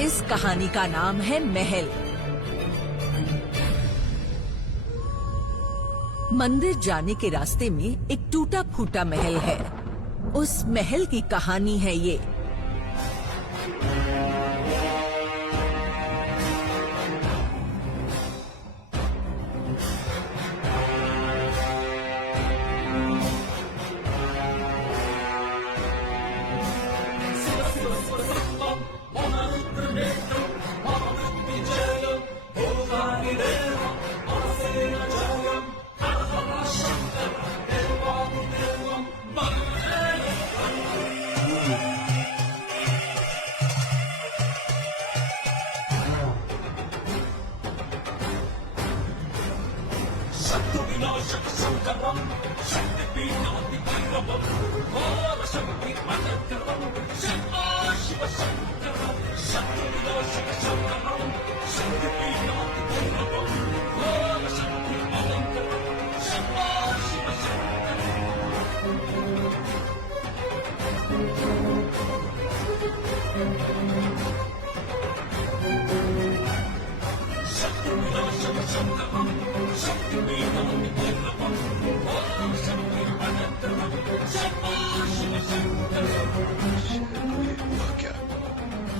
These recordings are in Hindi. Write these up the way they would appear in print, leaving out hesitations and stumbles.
इस कहानी का नाम है महल। मंदिर जाने के रास्ते में एक टूटा फूटा महल है। उस महल की कहानी है ये।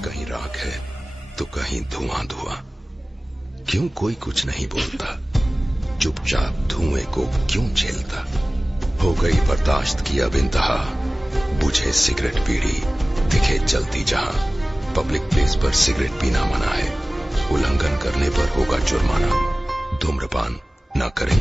कहीं राख है तो कहीं धुआं धुआं। क्यों कोई कुछ नहीं बोलता? चुपचाप धुएं को क्यों झेलता? हो गई बर्दाश्त की अब इंतहा। बुझे सिगरेट बीड़ी दिखे जलती जहां। पब्लिक प्लेस पर सिगरेट पीना मना है। उल्लंघन करने पर होगा जुर्माना। धूम्रपान न करें,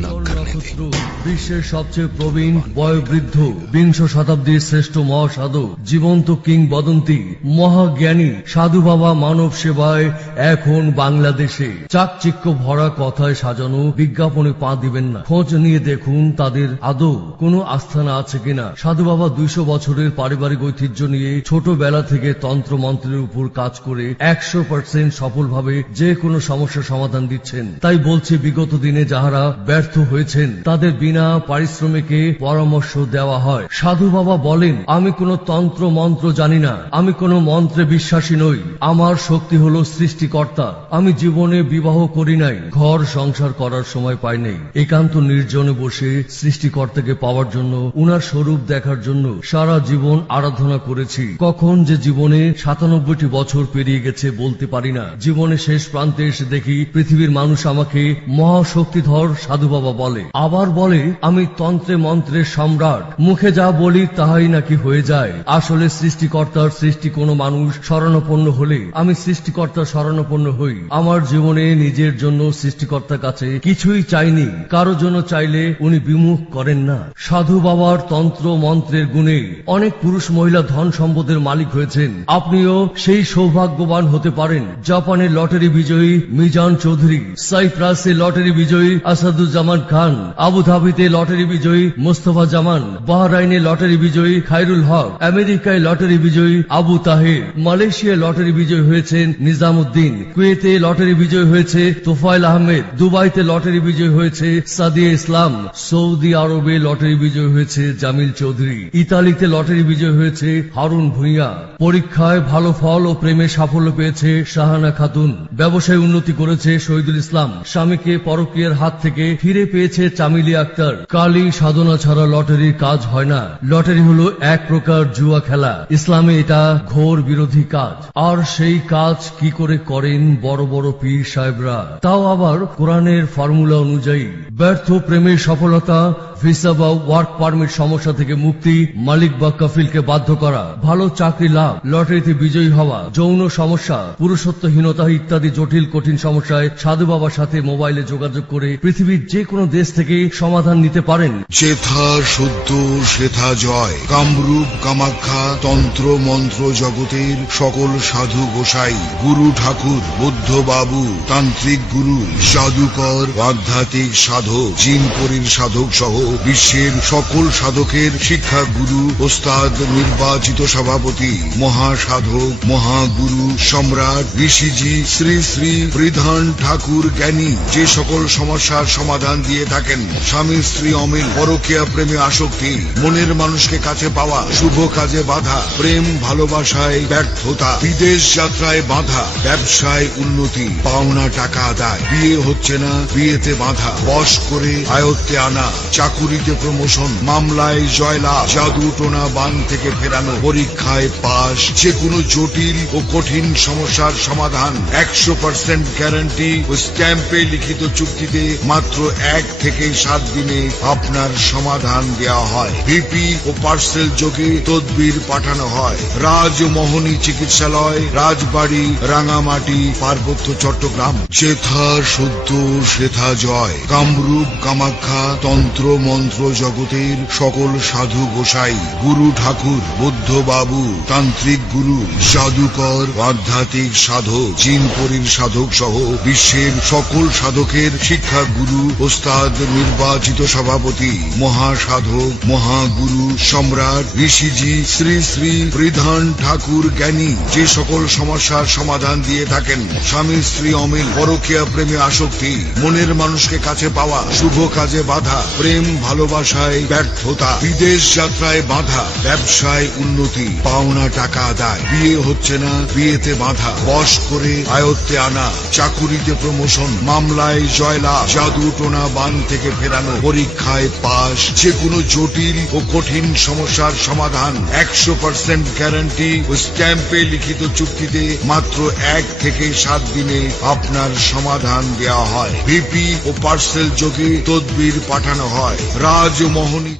न करने दें। বিশ্বের সবচেয়ে প্রবীণ বয়োবৃদ্ধ বিংশ শতাব্দীর শ্রেষ্ঠ মহাসাধক জীবন্ত কিংবদন্তি মহাজ্ঞানী সাধু বাবা মানব সেবায় এখন বাংলাদেশে। চাকচিক্য ভরা কথায় সাজানো বিজ্ঞাপনে পা দিবেন না। খোঁজ নিয়ে দেখুন তাদের আদৌ কোনো আস্থানা আছে কিনা। সাধু বাবা 200 বছরের পারিবারিক ঐতিহ্য নিয়ে ছোটবেলা থেকে তন্ত্র মন্ত্রের উপর কাজ করে 100% সফলভাবে যে কোনো সমস্যার সমাধান দিচ্ছেন। তাই বলছে বিগত দিনে যাহারা ব্যর্থ হয়েছেন তাদের বিনা পারিশ্রমিকে পরামর্শ দেওয়া হয়। সাধু বাবা বলেন, আমি কোনো তন্ত্র মন্ত্র জানি না, আমি কোনো মন্ত্রে বিশ্বাসী নই। আমার শক্তি হলো সৃষ্টিকর্তা। আমি জীবনে বিবাহ করি নাই, ঘর সংসার করার সময় পাই নাই। একান্ত নির্জনে বসে সৃষ্টিকর্তাকে পাওয়ার জন্য, উনার স্বরূপ দেখার জন্য সারা জীবন আরাধনা করেছি। কখন যে জীবনে 97টি বছর পেরিয়ে গেছে বলতে পারি না। জীবনে শেষ প্রান্তে এসে দেখি পৃথিবীর মানুষ আমাকে মহাশক্তিধর সাধু বাবা বলে। আবার বলে আমি তন্ত্রে মন্ত্রের সম্রাট। মুখে যা বলি তাহাই নাকি হয়ে যায়। আসলে সৃষ্টিকর্তার সৃষ্টি কোনো মানুষ শরণাপন্ন হলে আমি সৃষ্টিকর্তার শরণাপন্ন হই। আমার জীবনে নিজের জন্য সৃষ্টিকর্তার কাছে কিছুই চাইনি। কারো জন্য চাইলে উনি বিমুখ করেন না। সাধু বাবার তন্ত্র মন্ত্রের গুণে অনেক পুরুষ মহিলা ধন সম্পদের মালিক হয়েছেন। আপনিও সেই সৌভাগ্যবান হতে পারেন। জাপানের লটারি বিজয়ী মিজান চৌধুরী, সাইপ্রাসে লটারি বিজয়ী আসাদুজ্জামান খান, আবুধাবিতে লটারি বিজয়ী মোস্তফা জামান, বাহরাইনে লটারি বিজয়ী খায়রুল হক, আমেরিকায় লটারি বিজয়ী আবু তাহের, মালয়েশিয়ায় লটারি বিজয়ী হয়েছেন নিজামুদ্দিন, কুয়েতে লটারি বিজয়ী হয়েছে তোফায়েল আহমেদ, দুবাইতে লটারি বিজয়ী হয়েছে সাদিয়া ইসলাম, সৌদি আরবে লটারি বিজয়ী হয়েছে জামিল চৌধুরী, ইতালিতে লটারি বিজয়ী হয়েছে হারুন ভুঁইয়া, পরীক্ষায় ভালো ফল ও প্রেমে সাফল্য পেয়েছে শাহানা খাতুন, ব্যবসায় উন্নতি করেছে শহীদুল ইসলাম, স্বামীকে পরকীয়ার হাত থেকে ফিরে পেয়েছে চামিলি আক্তার। কালী সাধনা ছাড়া লটারির কাজ হয় না। লটারি হলো এক প্রকার জুয়া খেলা। ইসলামে এটা ঘোর বিরোধী কাজ। আর সেই কাজ কি করে করেন বড় বড় পীর সাহেবরা, তাও আবার কোরআনের ফর্মুলা অনুযায়ী। ব্যর্থ প্রেমের সফলতা, ভিসা বা ওয়ার্ক পারমিট সমস্যা থেকে মুক্তি, মালিক বা কফিলকে বাধ্য করা, ভালো চাকরি লাভ, লটারিতে বিজয়ী হওয়া, যৌন সমস্যা, পুরুষত্বহীনতা ইত্যাদি জটিল কঠিন সমস্যায় সাধু বাবার সাথে মোবাইলে যোগাযোগ করে পৃথিবীর যে কোনো দেশ থেকে সমাধান নিতে পারেন। যেথা সত্য সেথা জয়। কামরূপ কামাখ্যা তন্ত্র মন্ত্র জগতের সকল সাধু গোসাই, গুরু ঠাকুর, বৌদ্ধ বাবু, তান্ত্রিক গুরু, জাদুকর, আধ্যাত্মিক সাধক, জিনপরীর সাধক সহ বিশ্বের সকল সাধকের শিক্ষা গুরু, ওস্তাদ, নির্বাচিত সভাপতি, মহাসাধক, মহাগুরু, সম্রাট, ঋষিজি শ্রী শ্রী প্রধান ঠাকুর জ্ঞানী যে সকল সমস্যার সমাধান দিয়ে থাকে থাকেন স্বামী স্ত্রী অমিল, পরকীয়া প্রেমে আসক্তি, মনের মানুষকে কাছে পাওয়া, শুভ কাজে বাধা, প্রেম ভালোবাসায় ব্যর্থতা, বিদেশ যাত্রায় বাধা, ব্যবসায় উন্নতি, পাওনা টাকা আদায়, বিয়ে হচ্ছে না, বিয়েতে বাধা, বশ করে আয়ত্তে আনা, চাকুরিতে প্রমোশন, মামলায় জয়লাভ, জাদু টোনা বান থেকে ফেরানো, পরীক্ষায় পাস, যে কোনো জটিল ও কঠিন সমস্যার সমাধান 100% গ্যারান্টি ও স্ট্যাম্পে লিখিত চুক্তিতে মাত্র 1 থেকে 7 দিনে আপনার সমাধান দেওয়া হয়। ভিপি ও পার্সেল যোগে তদবির পাঠানো হয়। রাজমোহনী চিকিৎসালয়, রাজবাড়ি, রাঙামাটি, পার্বত্য চট্টগ্রাম। যেথা সত্য সেথা জয়। কামরূপ কামাখ্যা তন্ত্র মন্ত্র জগতের সকল সাধু গোসাই, গুরু ঠাকুর, বৌদ্ধ বাবু, তান্ত্রিক গুরু, জাদুকর, আধ্যাত্মিক সাধক, জিনপরীর সাধক সহ বিশ্বের সকল সাধকের শিক্ষা গুরু, ওস্তাদ, নির্বাচিত সভাপতি, মহাসাধক, মহাগুরু, সম্রাট, ঋষিজি, শ্রী শ্রী প্রধান ঠাকুর জ্ঞানী যে সকল সমস্যার সমাধান দিয়ে থাকেন স্বামী স্ত্রী অমিল, পরকীয়া প্রেমে আসক্তি, মনের মানুষকে কাছে পাওয়া, শুভ কাজে বাধা, প্রেম ভালোবাসায় ব্যর্থতা, বিদেশ যাত্রায় বাধা, ব্যবসায় উন্নতি, পাওনা টাকা আদায়, বিয়ে হচ্ছে না, বিয়েতে বাধা, বশ করে আয়ত্তে আনা, চাকুরিতে প্রমোশন, মামলায় জয়লাভ, জাদু টোনা বান থেকে ফেরানো, পরীক্ষায় পাস, যে কোনো জটিল ও কঠিন সমস্যার সমাধান 100% গ্যারান্টি ও স্ট্যাম্পে লিখিত চুক্তিতে মাত্র 1 থেকে 7 দিনে আপনার সমাধান দেওয়া হয়। ভিপি ও পার্সেল যোগে তদবির পাঠানো হয়। রাজমোহনী।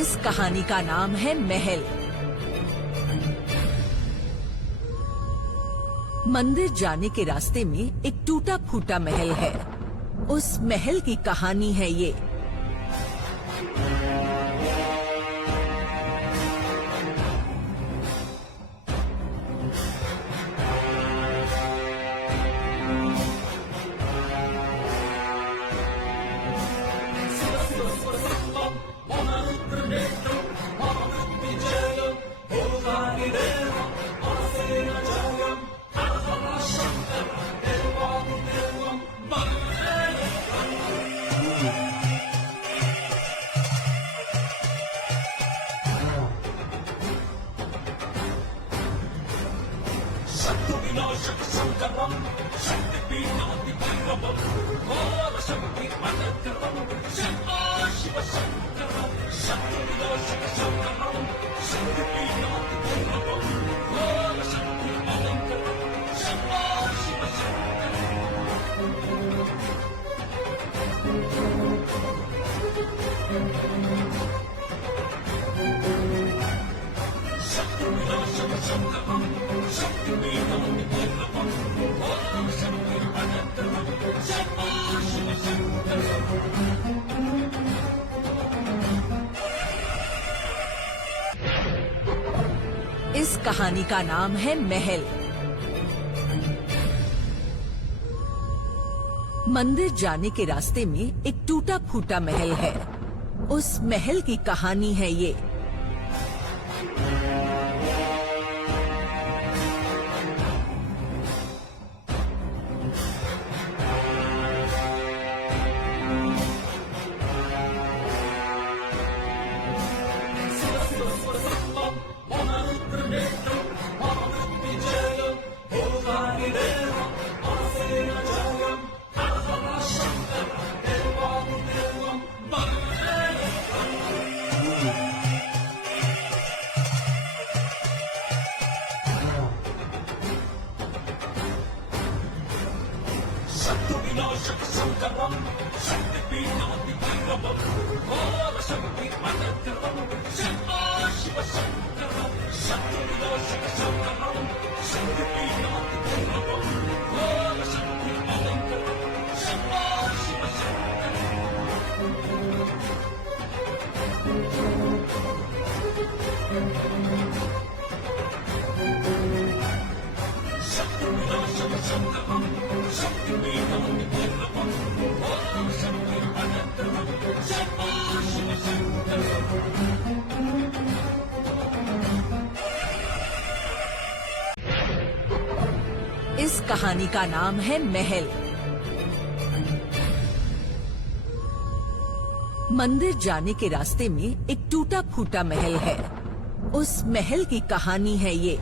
इस कहानी का नाम है महल। मंदिर जाने के रास्ते में एक टूटा फूटा महल है। उस महल की कहानी है ये। इस कहानी का नाम है महल। मंदिर जाने के रास्ते में एक टूटा फूटा महल है। उस महल की कहानी है ये। इस कहानी का नाम है महल। मंदिर जाने के रास्ते में एक टूटा फूटा महल है। उस महल की कहानी है ये।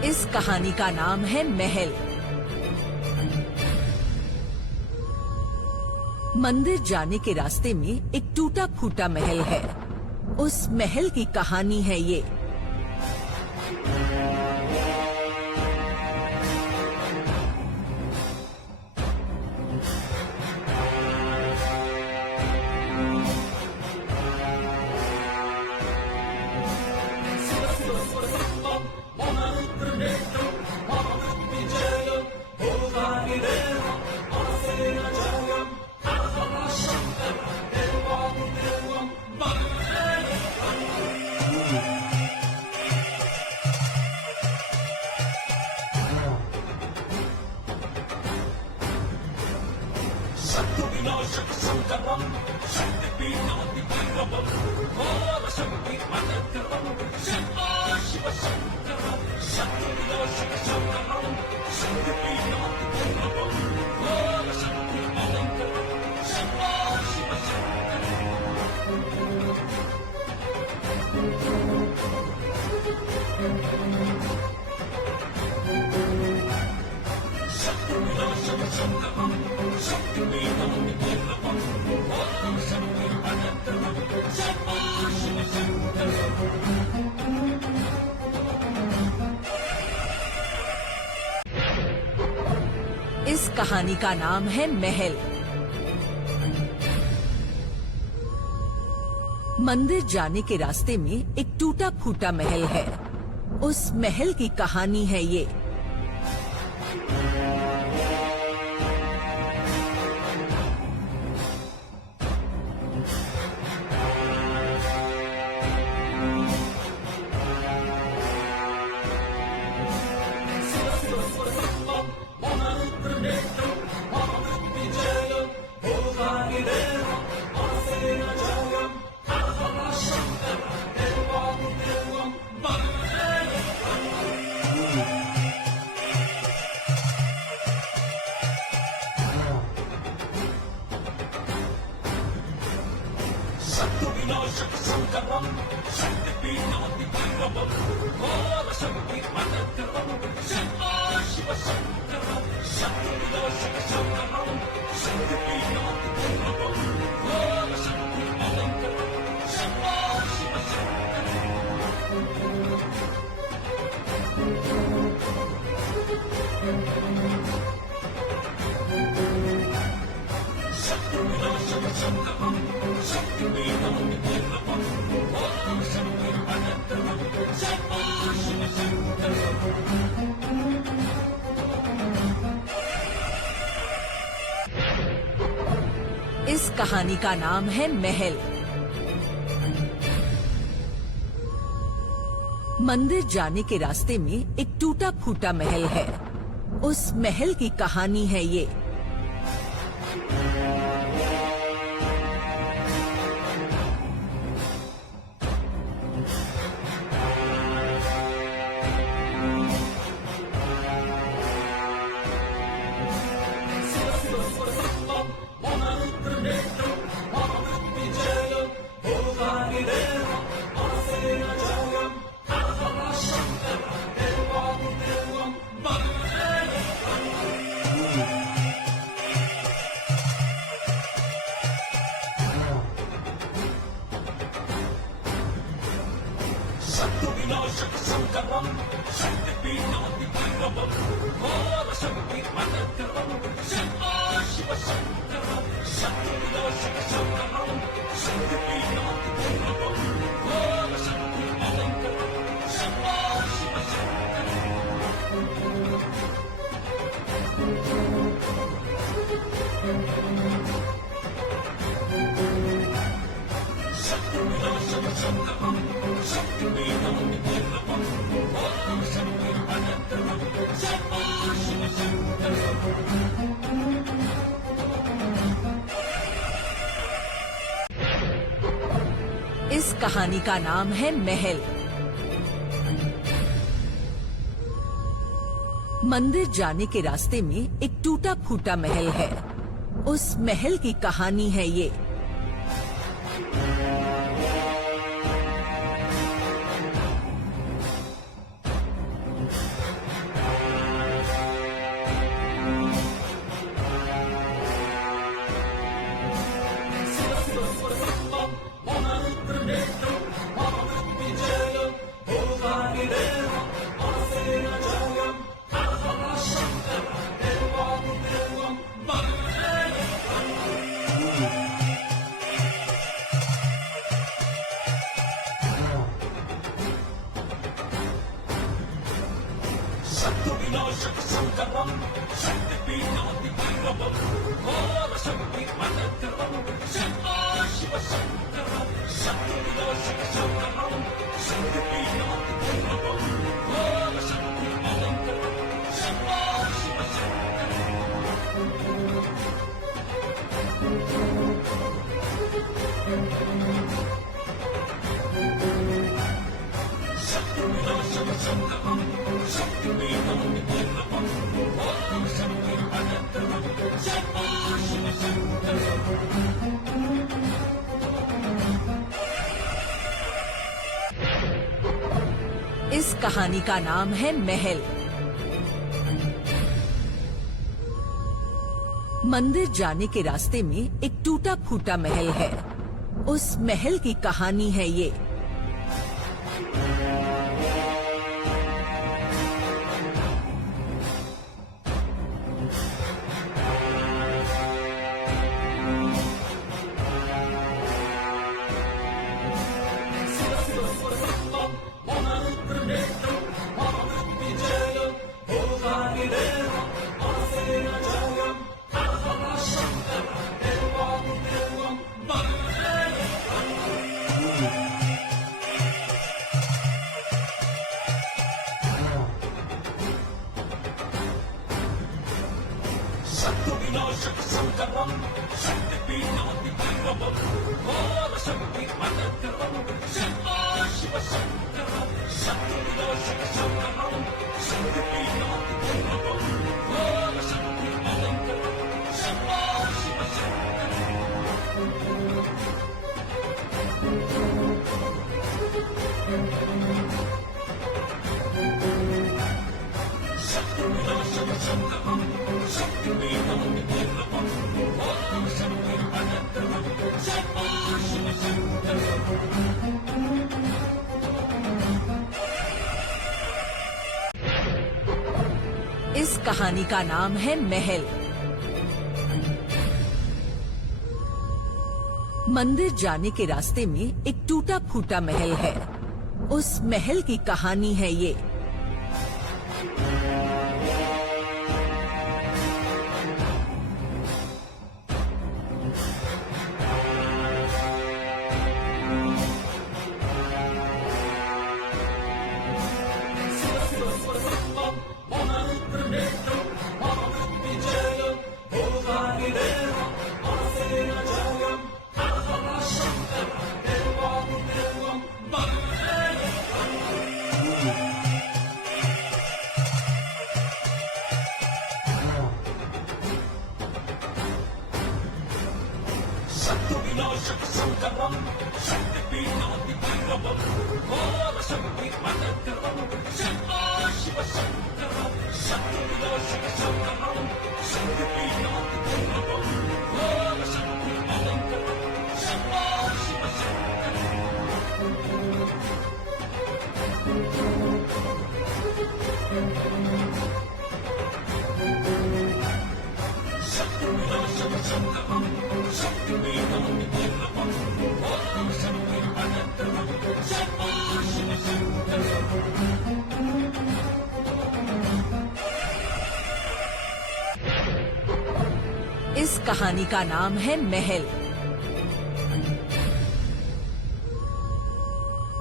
इस कहानी का नाम है महल। मंदिर जाने के रास्ते में एक टूटा फूटा महल है। उस महल की कहानी है ये। इस कहानी का नाम है महल। मंदिर जाने के रास्ते में एक टूटा फूटा महल है। उस महल की कहानी है ये। इस कहानी का नाम है महल। मंदिर जाने के रास्ते में एक टूटा फूटा महल है। उस महल की कहानी है ये। इस कहानी का नाम है महल। मंदिर जाने के रास्ते में एक टूटा फूटा महल है। उस महल की कहानी है ये। इस कहानी का नाम है महल। मंदिर जाने के रास्ते में एक टूटा फूटा महल है। उस महल की कहानी है ये। इस कहानी का नाम है महल। मंदिर जाने के रास्ते में एक टूटा फूटा महल है। उस महल की कहानी है ये। कहानी का नाम है महल।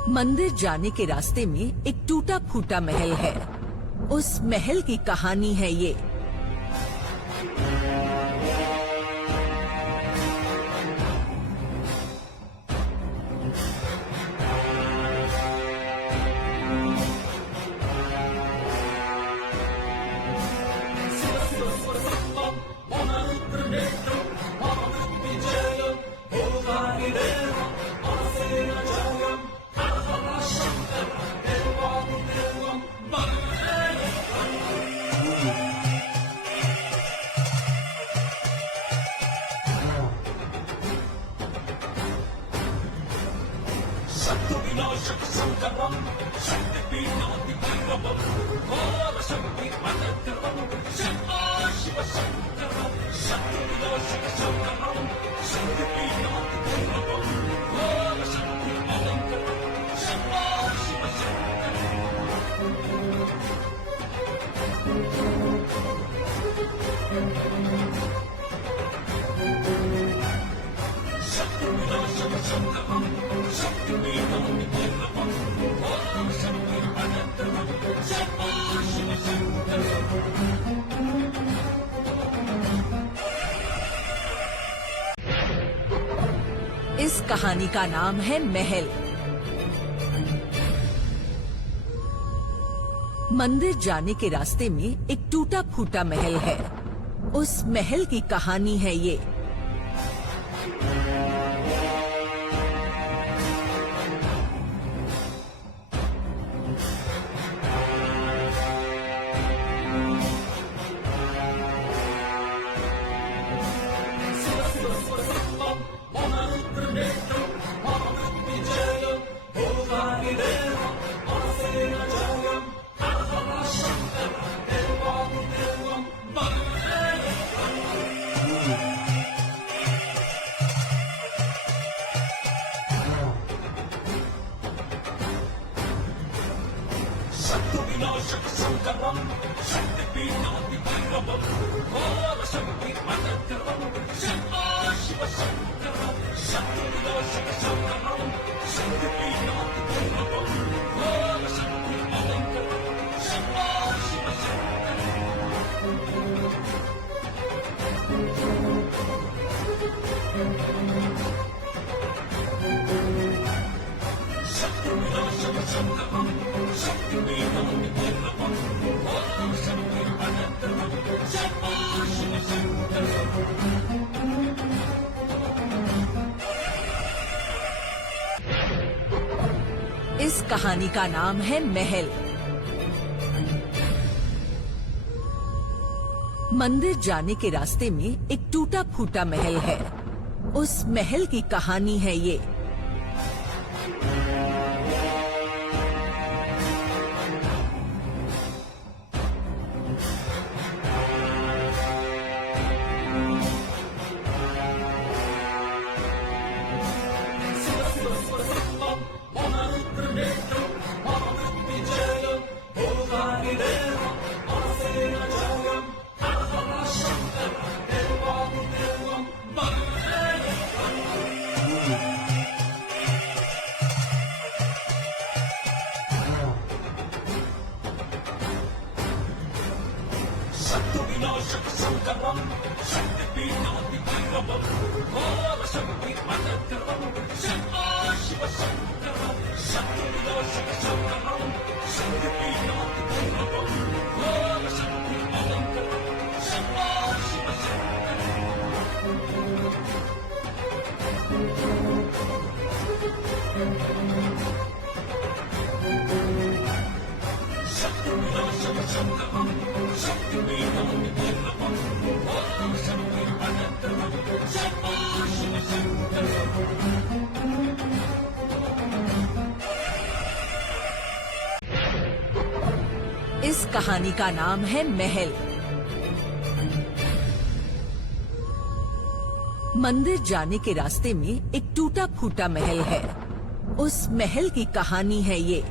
मंदिर जाने के रास्ते में एक टूटा फूटा महल है। उस महल की कहानी है ये। इस कहानी का नाम है महल। मंदिर जाने के रास्ते में एक टूटा फूटा महल है। उस महल की कहानी है ये। इस कहानी का नाम है महल। मंदिर जाने के रास्ते में एक टूटा फूटा महल है। उस महल की कहानी है ये। इस कहानी का नाम है महल। मंदिर जाने के रास्ते में एक टूटा फूटा महल है। उस महल की कहानी है ये।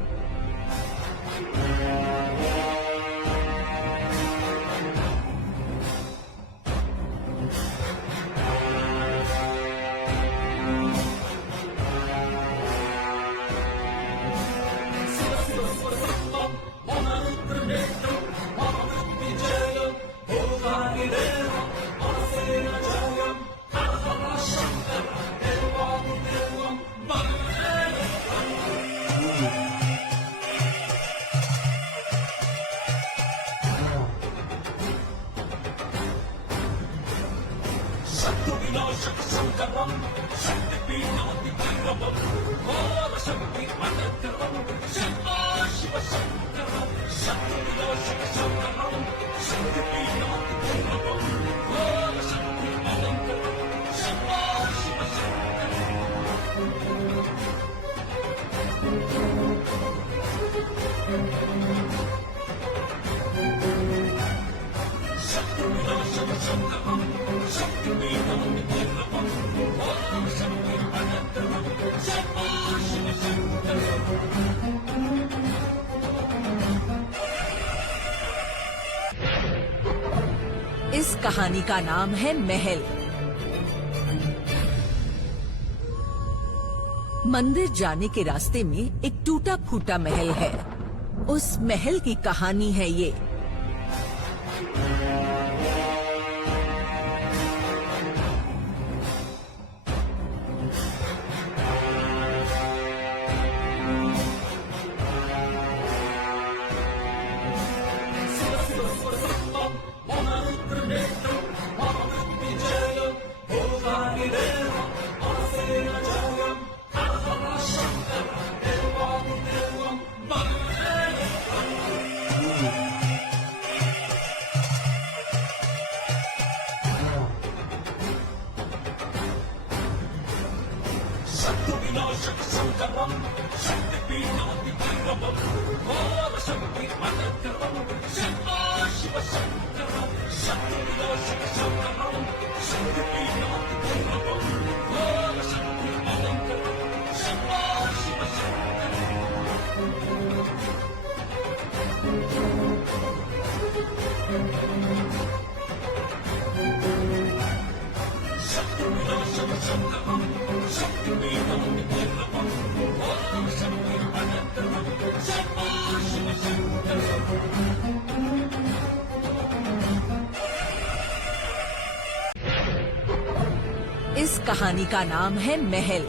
कहानी का नाम है महल। मंदिर जाने के रास्ते में एक टूटा फूटा महल है। उस महल की कहानी है ये। इस कहानी का नाम है महल।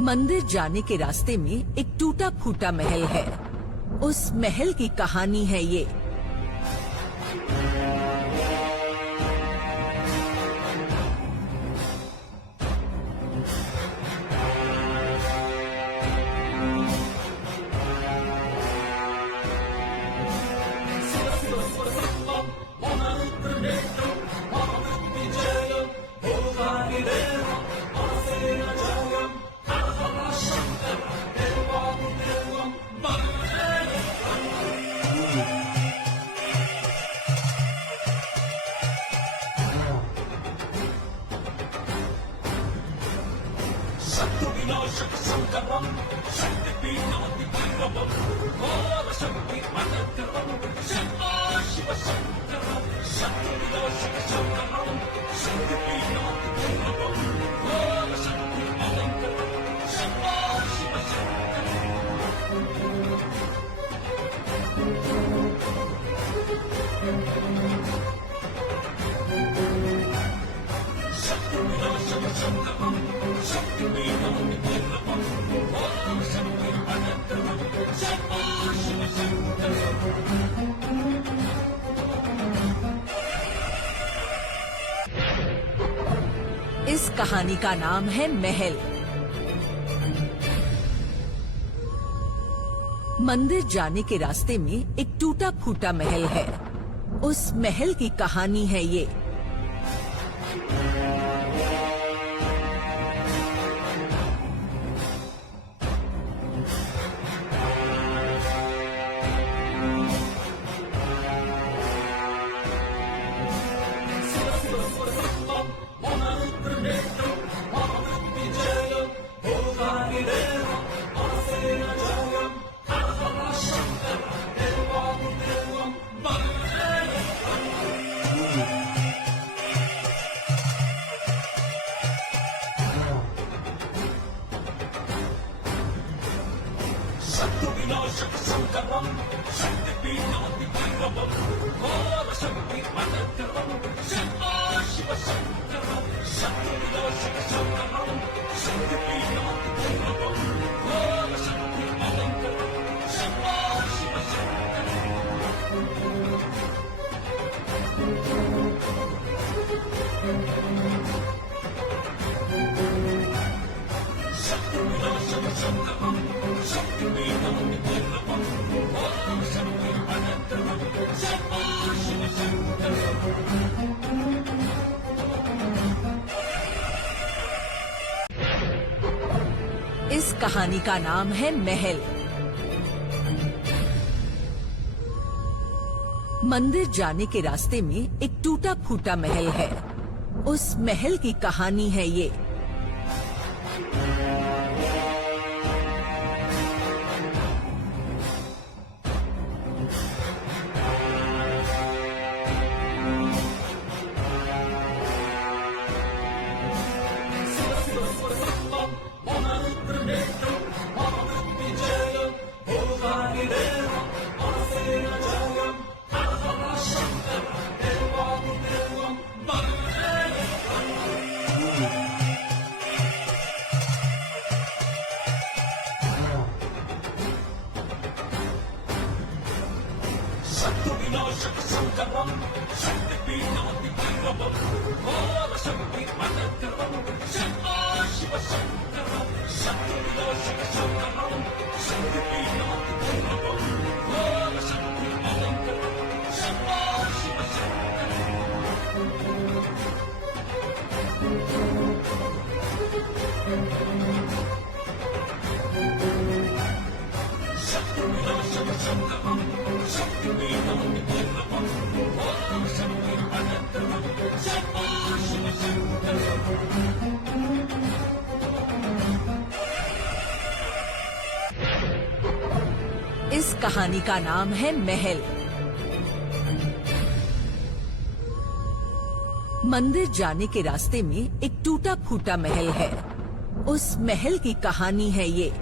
मंदिर जाने के रास्ते में एक टूटा फूटा महल है। उस महल की कहानी है ये। इस कहानी का नाम है महल। मंदिर जाने के रास्ते में एक टूटा फूटा महल है। उस महल की कहानी है ये। इस कहानी का नाम है महल। मंदिर जाने के रास्ते में एक टूटा फूटा महल है। उस महल की कहानी है ये। इस कहानी का नाम है महल। मंदिर जाने के रास्ते में एक टूटा फूटा महल है। उस महल की कहानी है ये।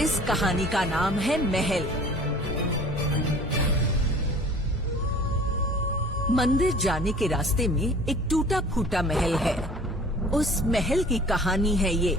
इस कहानी का नाम है महल। मंदिर जाने के रास्ते में एक टूटा फूटा महल है। उस महल की कहानी है ये।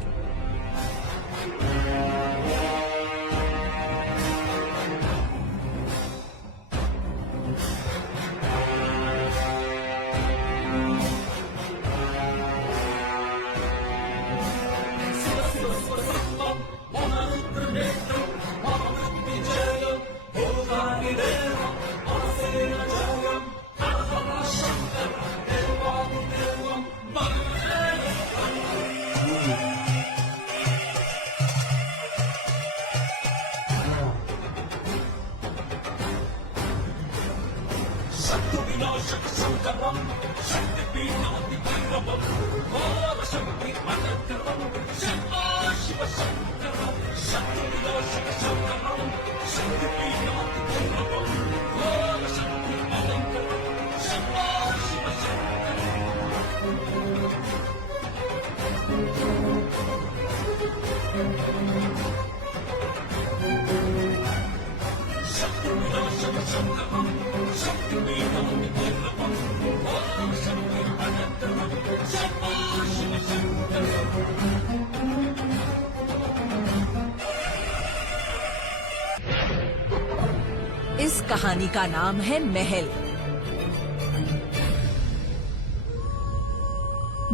इस कहानी का नाम है महल।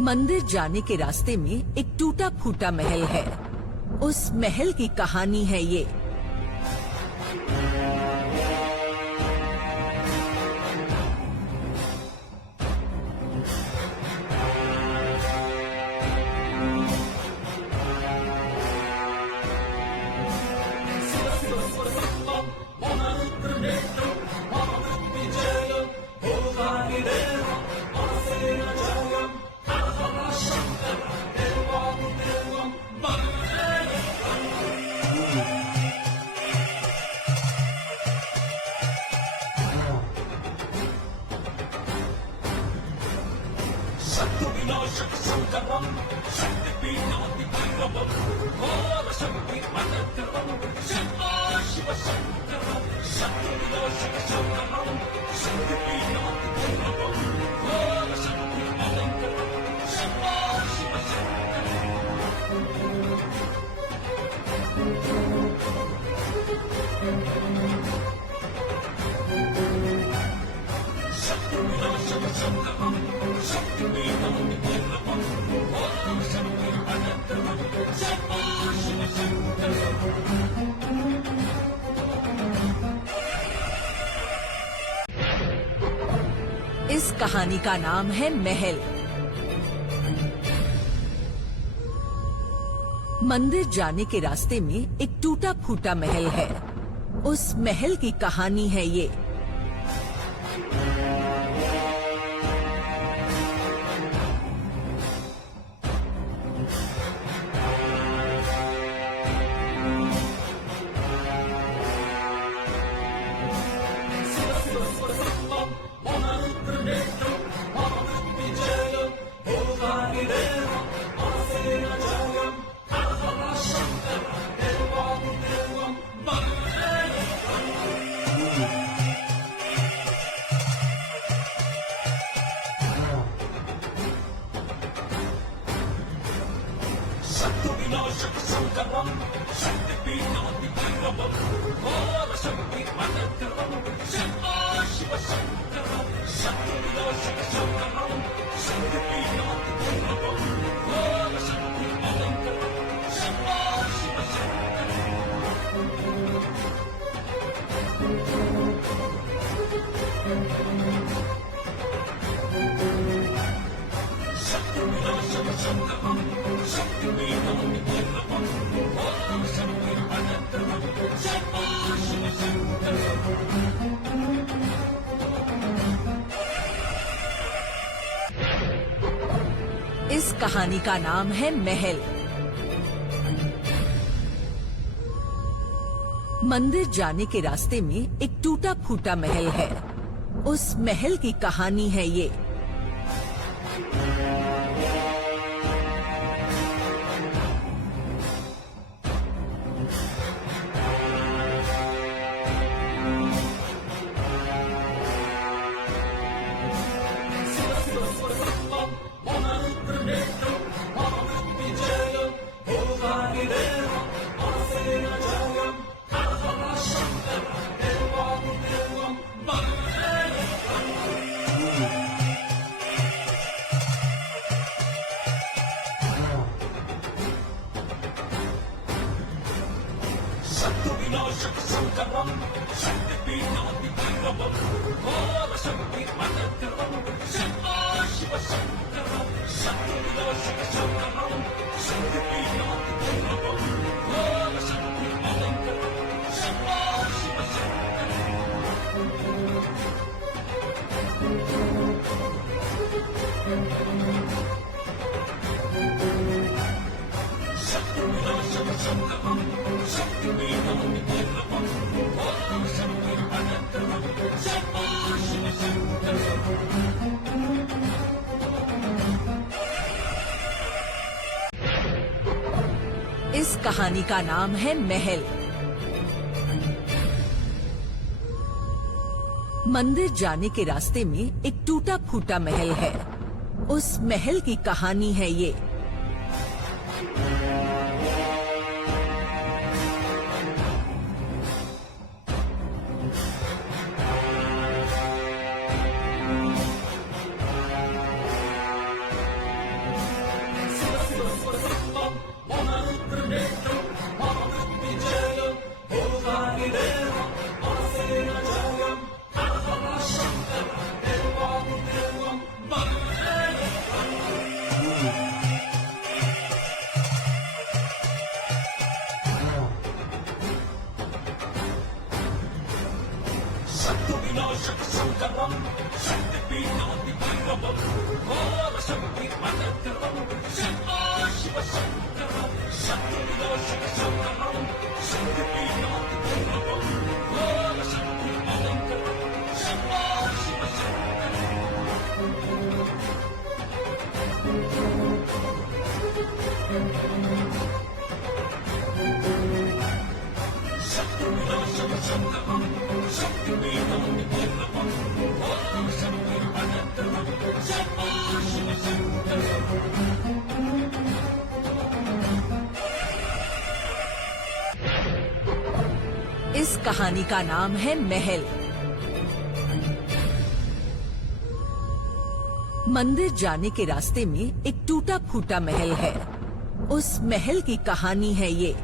मंदिर जाने के रास्ते में एक टूटा फूटा महल है। उस महल की कहानी है ये। इस कहानी का नाम है महल। मंदिर जाने के रास्ते में एक टूटा फूटा महल है। उस महल की कहानी है ये। इस कहानी का नाम है महल। मंदिर जाने के रास्ते में एक टूटा फूटा महल है। उस महल की कहानी है ये। इस कहानी का नाम है महल। मंदिर जाने के रास्ते में एक टूटा फूटा महल है। उस महल की कहानी है ये। इस कहानी का नाम है महल। मंदिर जाने के रास्ते में एक टूटा फूटा महल है। उस महल की कहानी है ये।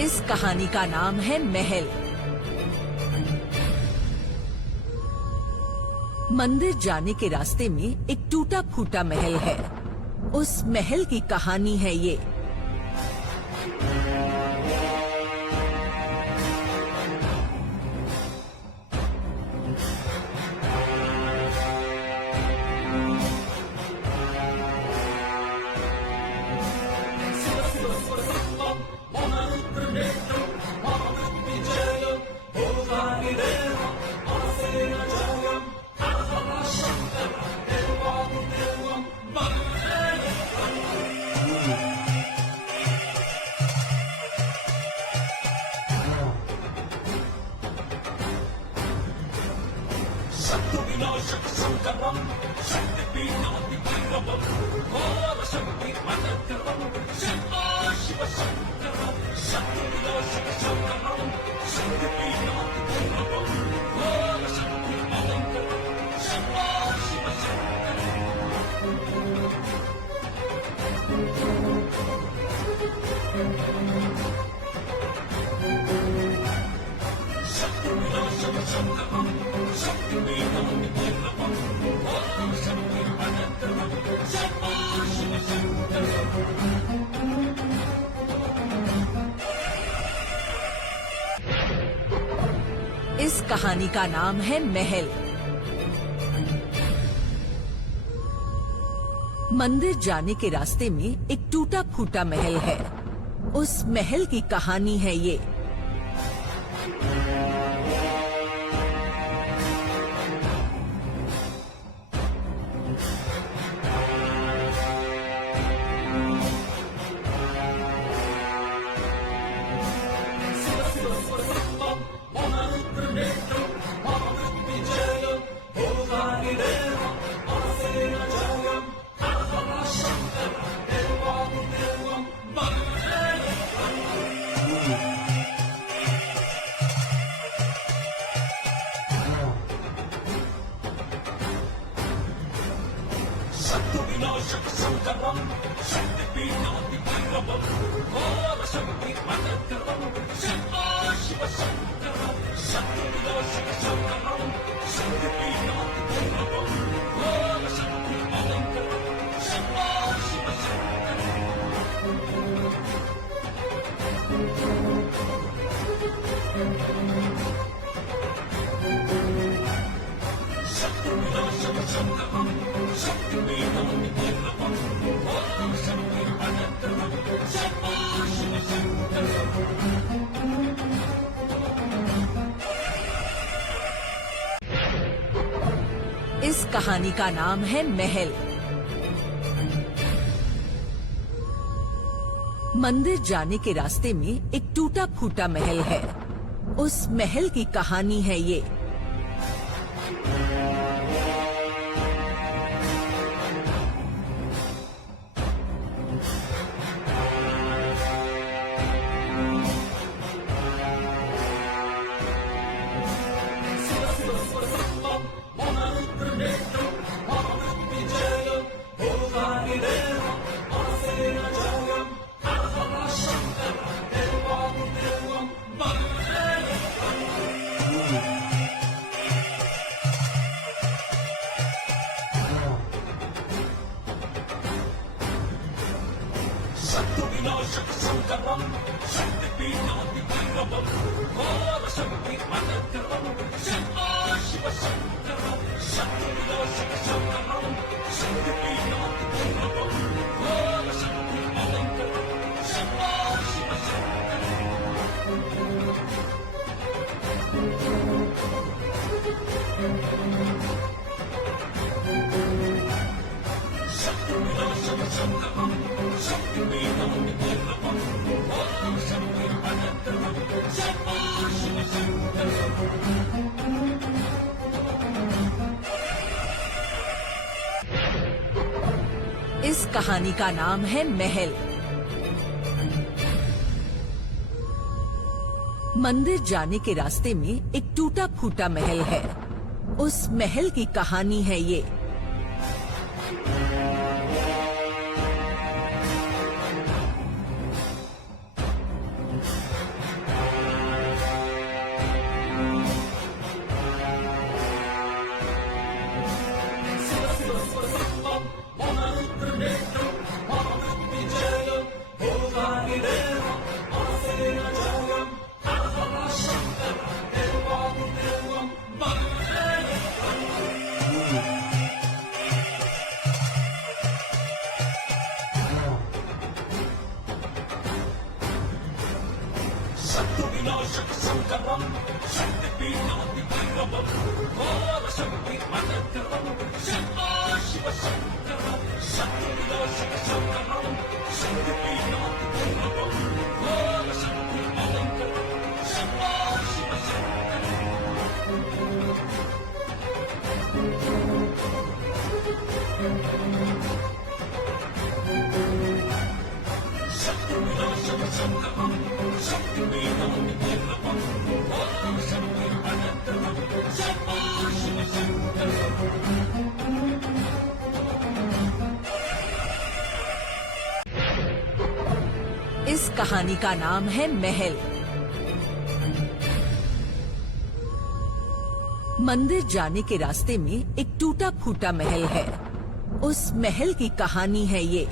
इस कहानी का नाम है महल। मंदिर जाने के रास्ते में एक टूटा फूटा महल है। उस महल की कहानी है ये। इस कहानी का नाम है महल। मंदिर जाने के रास्ते में एक टूटा फूटा महल है। उस महल की कहानी है ये। इस कहानी का नाम है महल। मंदिर जाने के रास्ते में एक टूटा फूटा महल है। उस महल की कहानी है ये। इस कहानी का नाम है महल। मंदिर जाने के रास्ते में एक टूटा फूटा महल है। उस महल की कहानी है ये। इस कहानी का नाम है महल। मंदिर जाने के रास्ते में एक टूटा फूटा महल है। उस महल की कहानी है ये।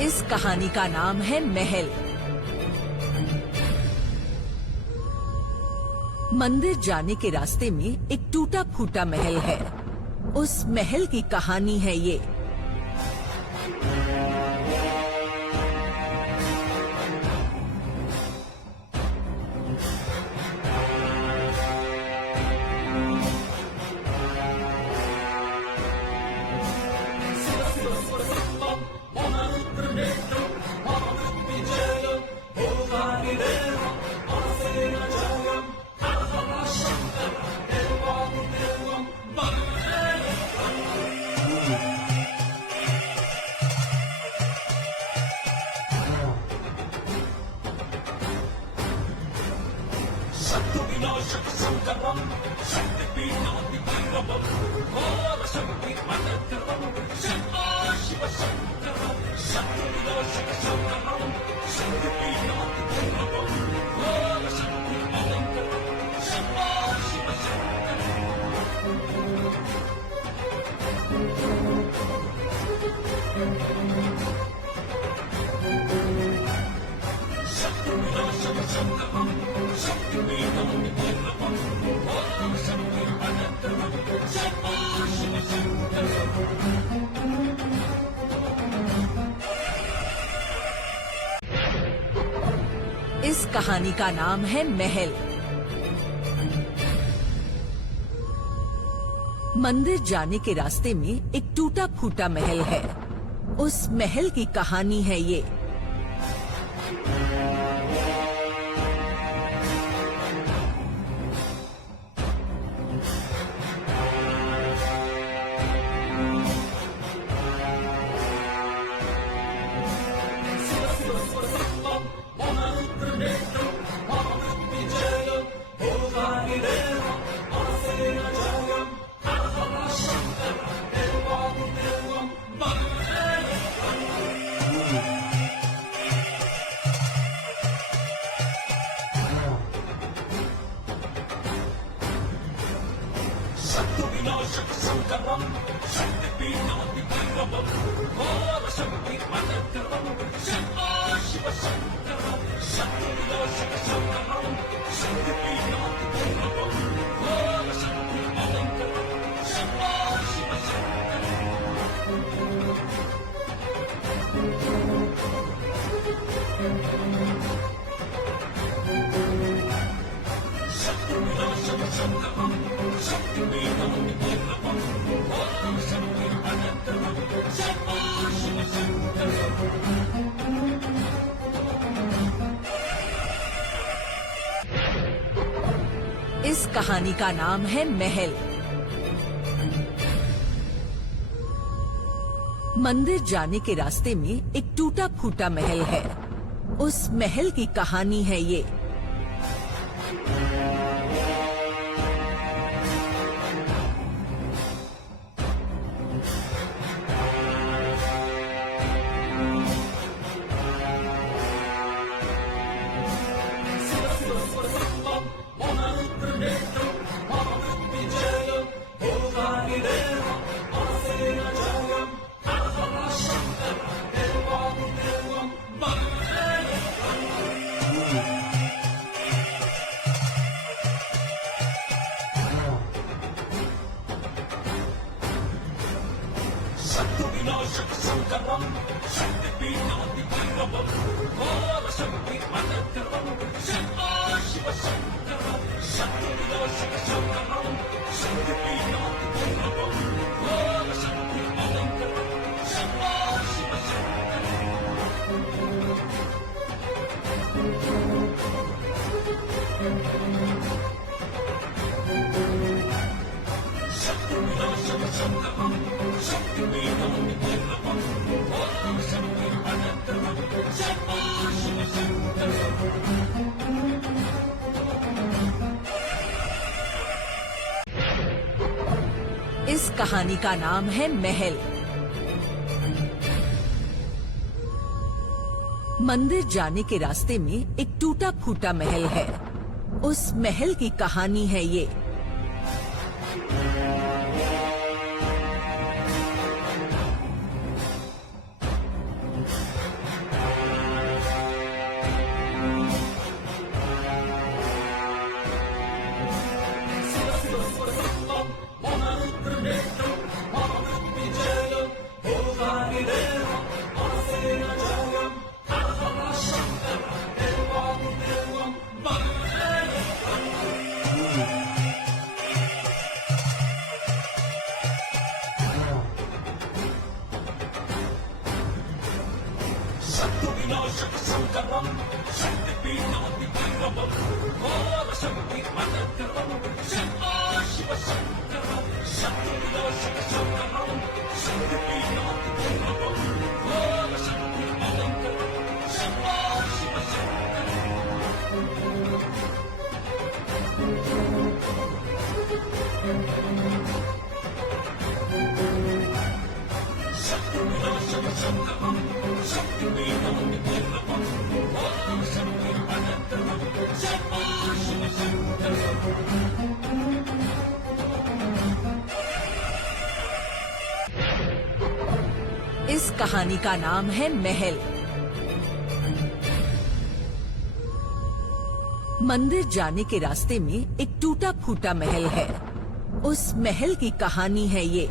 इस कहानी का नाम है महल। मंदिर जाने के रास्ते में एक टूटा फूटा महल है। उस महल की कहानी है ये। कहानी का नाम है महल। मंदिर जाने के रास्ते में एक टूटा फूटा महल है। उस महल की कहानी है ये। इस कहानी का नाम है महल। मंदिर जाने के रास्ते में एक टूटा फूटा महल है। उस महल की कहानी है ये। इस कहानी का नाम है महल। मंदिर जाने के रास्ते में एक टूटा फूटा महल है। उस महल की कहानी है ये। इस कहानी का नाम है महल। मंदिर जाने के रास्ते में एक टूटा फूटा महल है। उस महल की कहानी है ये।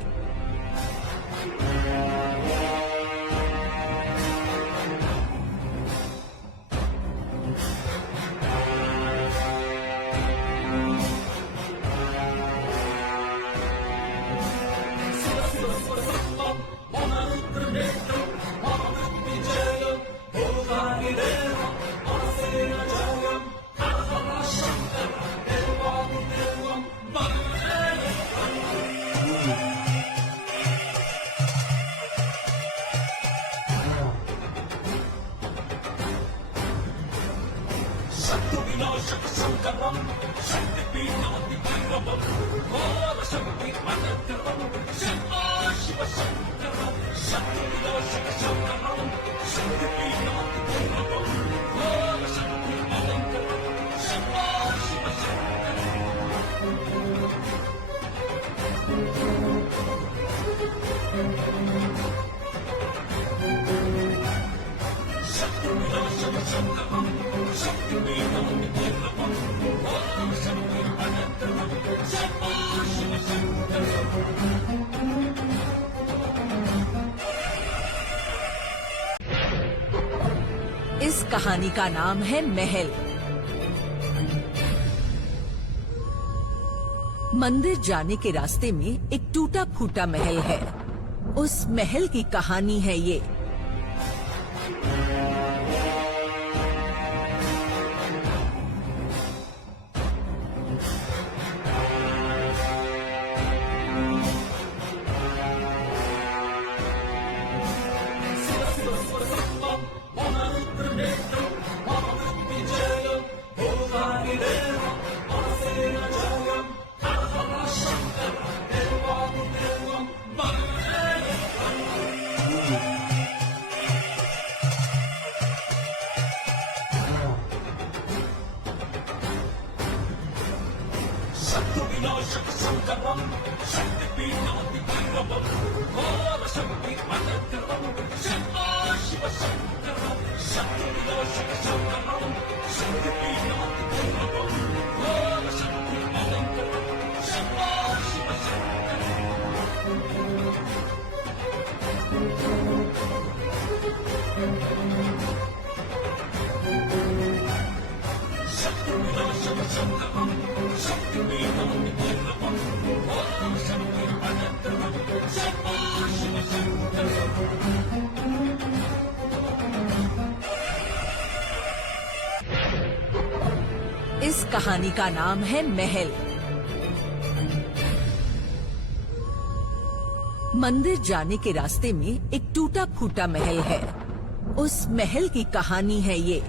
इस कहानी का नाम है महल। मंदिर जाने के रास्ते में एक टूटा फूटा महल है। उस महल की कहानी है ये। इस कहानी का नाम है महल। मंदिर जाने के रास्ते में एक टूटा फूटा महल है। उस महल की कहानी है ये।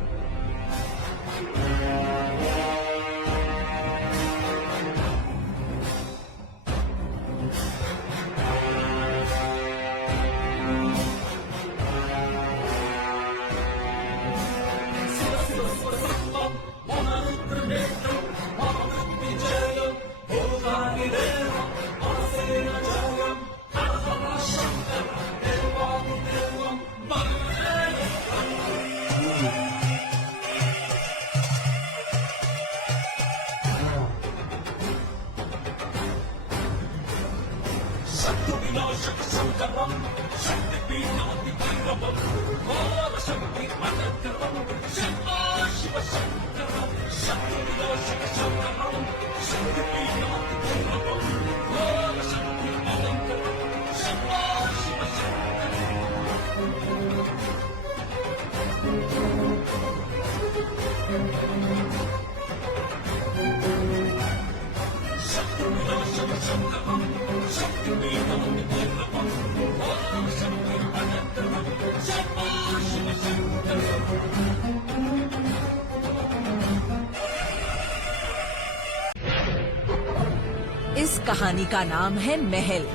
इस कहानी का नाम है महल।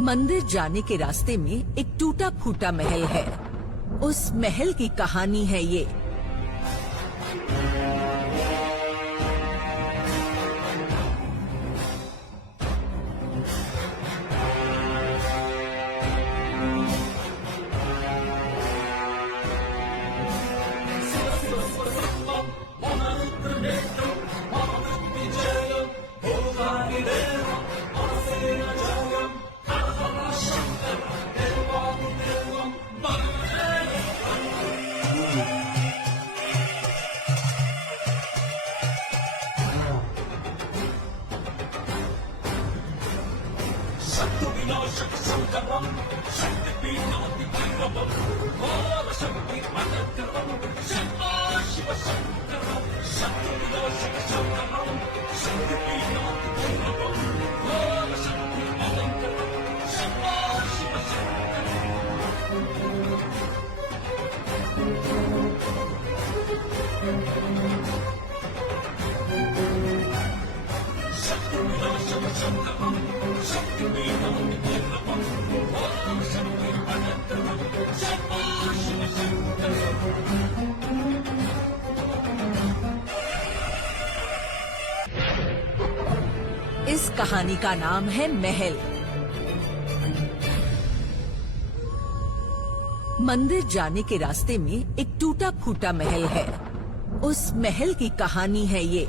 मंदिर जाने के रास्ते में एक टूटा फूटा महल है। उस महल की कहानी है ये। कहानी का नाम है महल। मंदिर जाने के रास्ते में एक टूटा फूटा महल है। उस महल की कहानी है ये।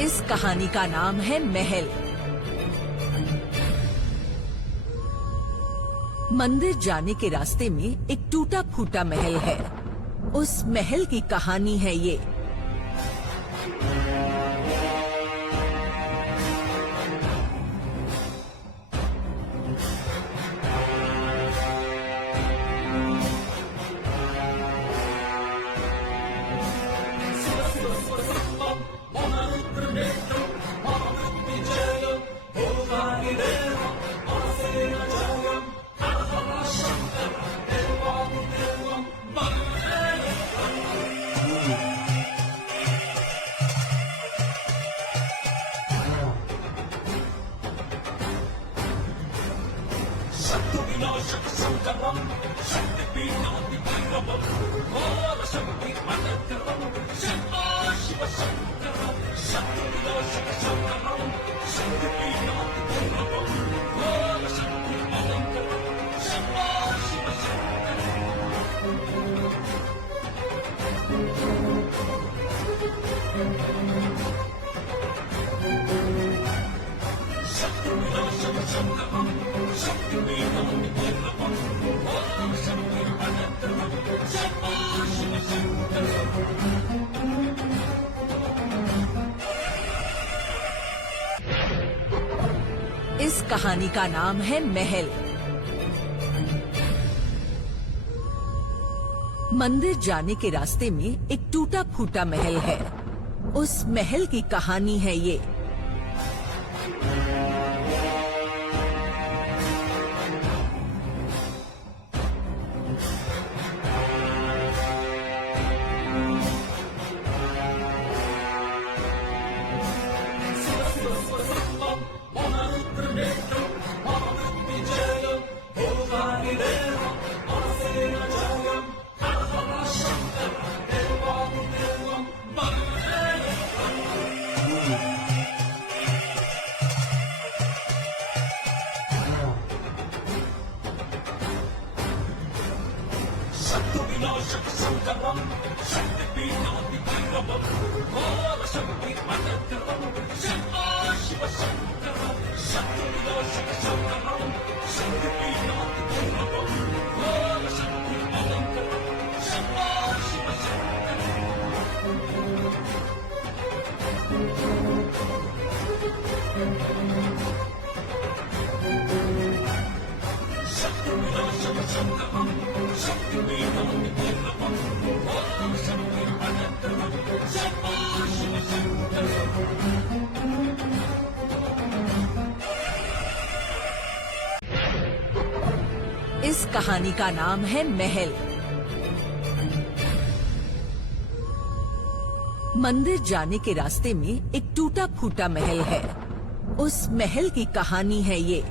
इस कहानी का नाम है महल। मंदिर जाने के रास्ते में एक टूटा फूटा महल है। उस महल की कहानी है ये। इस कहानी का नाम है महल। मंदिर जाने के रास्ते में एक टूटा फूटा महल है। उस महल की कहानी है ये। इस कहानी का नाम है महल। मंदिर जाने के रास्ते में एक टूटा फूटा महल है। उस महल की कहानी है ये।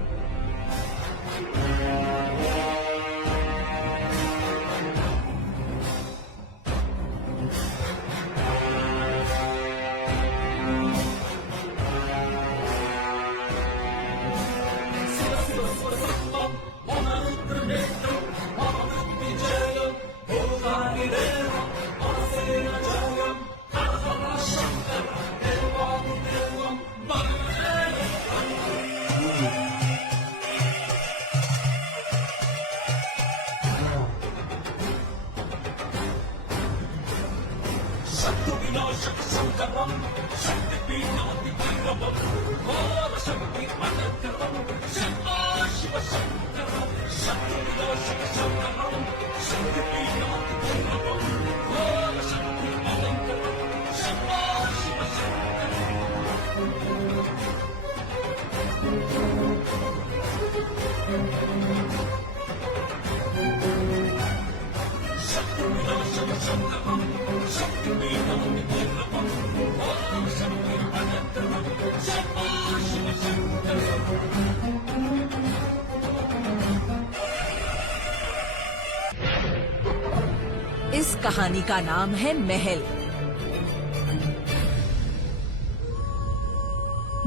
कहानी का नाम है महल।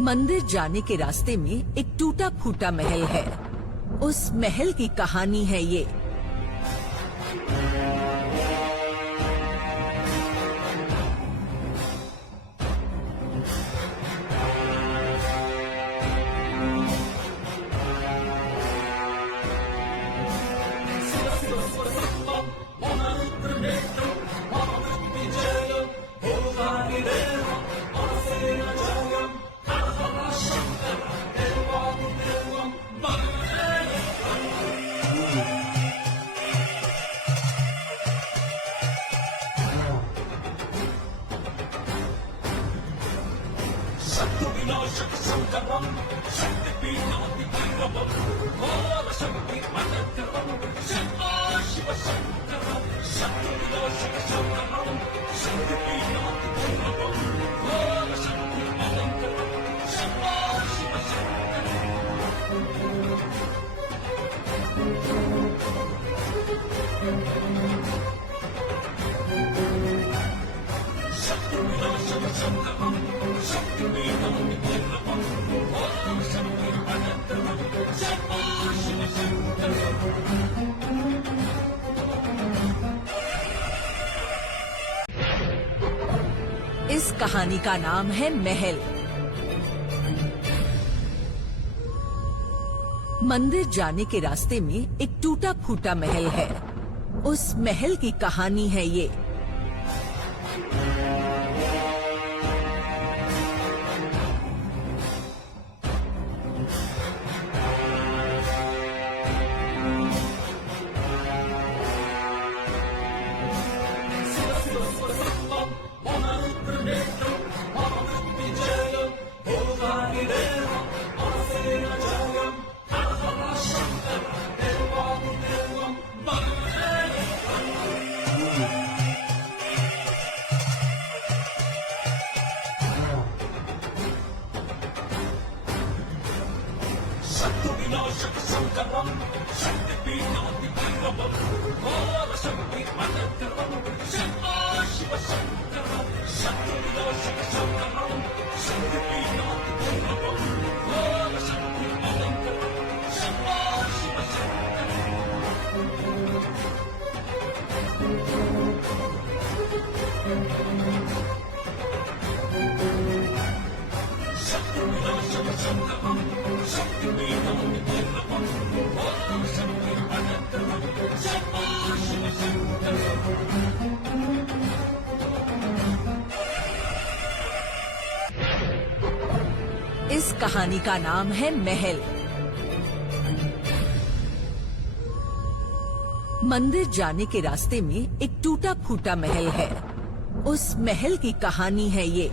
मंदिर जाने के रास्ते में एक टूटा फूटा महल है। उस महल की कहानी है ये। इस कहानी का नाम है महल। मंदिर जाने के रास्ते में एक टूटा फूटा महल है। उस महल की कहानी है ये। इस कहानी का नाम है महल। मंदिर जाने के रास्ते में एक टूटा फूटा महल है। उस महल की कहानी है ये।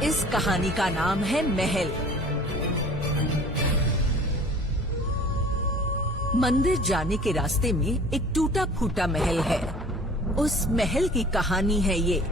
इस कहानी का नाम है महल। मंदिर जाने के रास्ते में एक टूटा फूटा महल है। उस महल की कहानी है ये।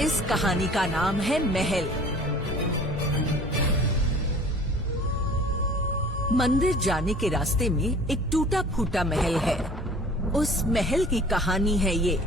इस कहानी का नाम है महल। मंदिर जाने के रास्ते में एक टूटा फूटा महल है। उस महल की कहानी है ये।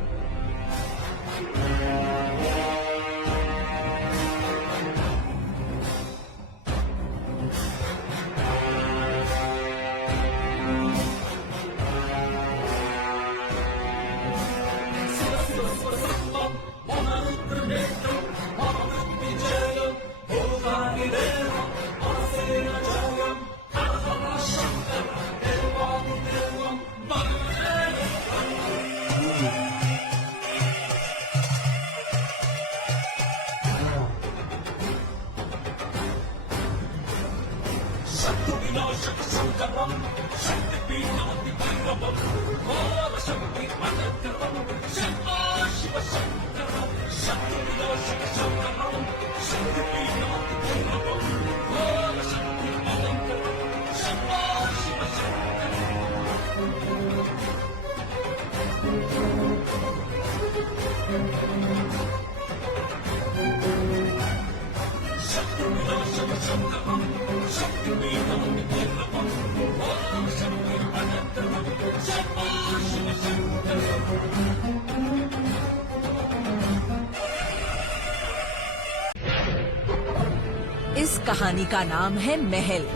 इस कहानी का नाम है महल।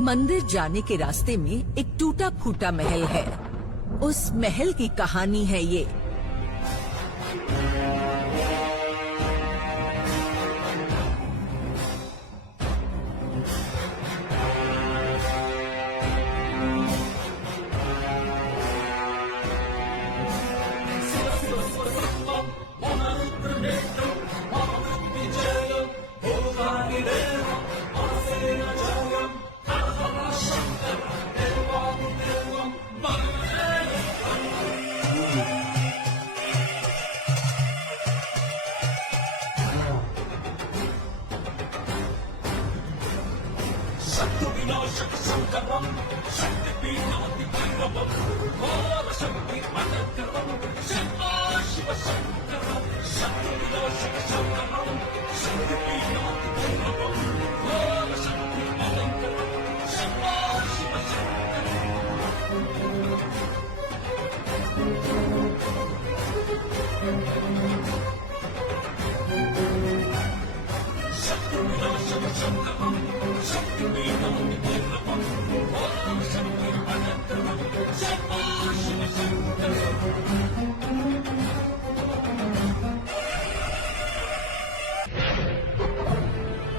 मंदिर जाने के रास्ते में एक टूटा फूटा महल है। उस महल की कहानी है ये।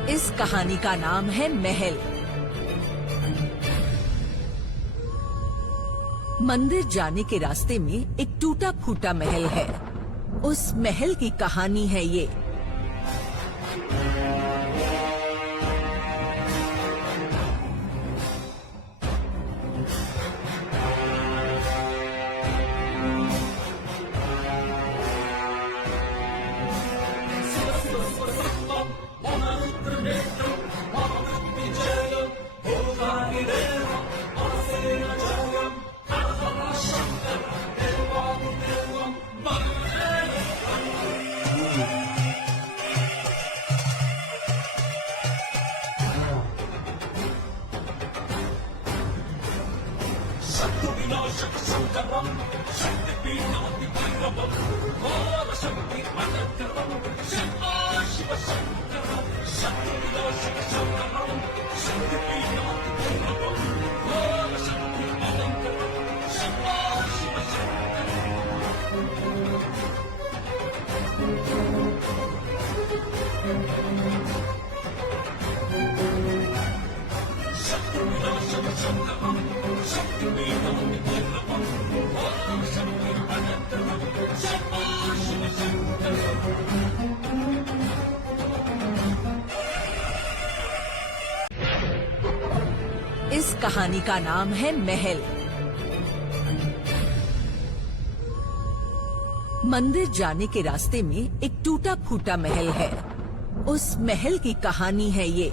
इस कहानी का नाम है महल। मंदिर जाने के रास्ते में एक टूटा फूटा महल है। उस महल की कहानी है ये। इस कहानी का नाम है महल। मंदिर जाने के रास्ते में एक टूटा फूटा महल है। उस महल की कहानी है ये।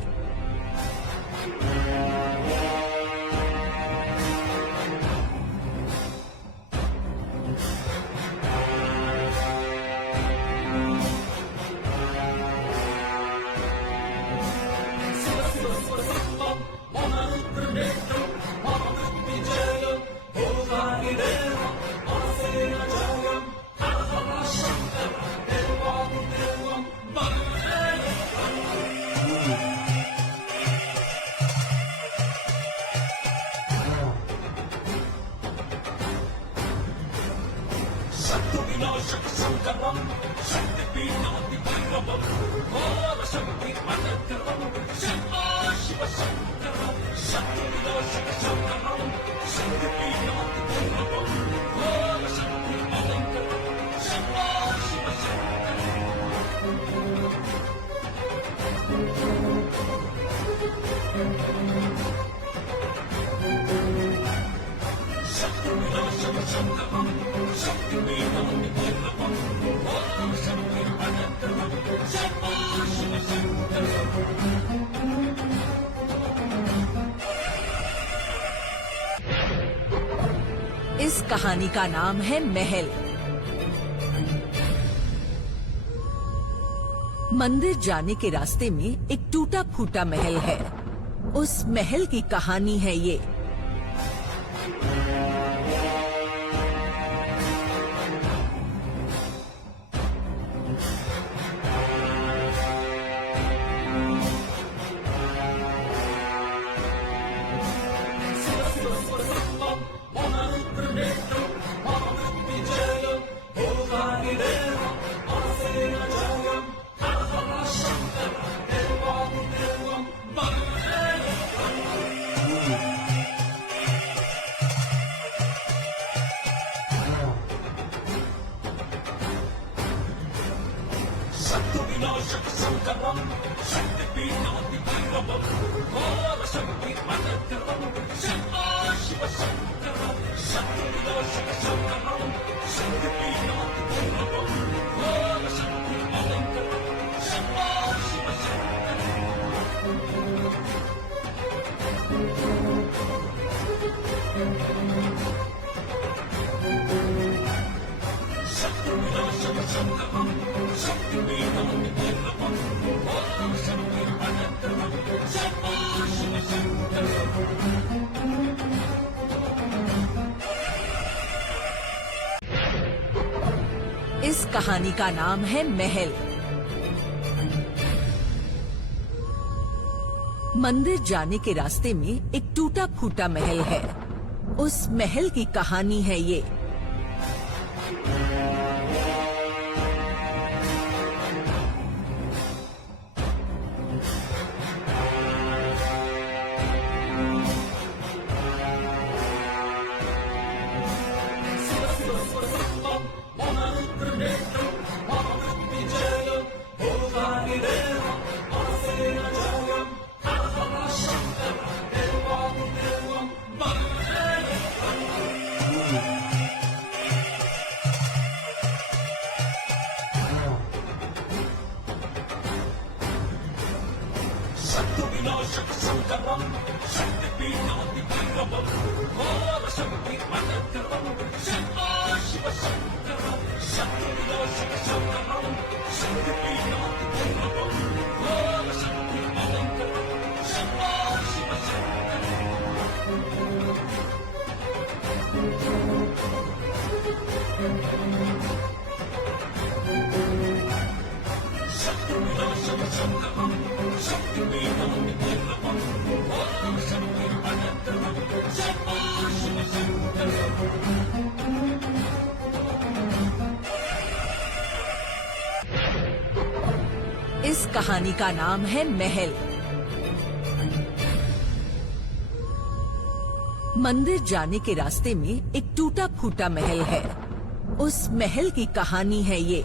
इस कहानी का नाम है महल। मंदिर जाने के रास्ते में एक टूटा फूटा महल है। उस महल की कहानी है ये। इस कहानी का नाम है महल। मंदिर जाने के रास्ते में एक टूटा फूटा महल है। उस महल की कहानी है ये। कहानी का नाम है महल। मंदिर जाने के रास्ते में एक टूटा फूटा महल है। उस महल की कहानी है ये।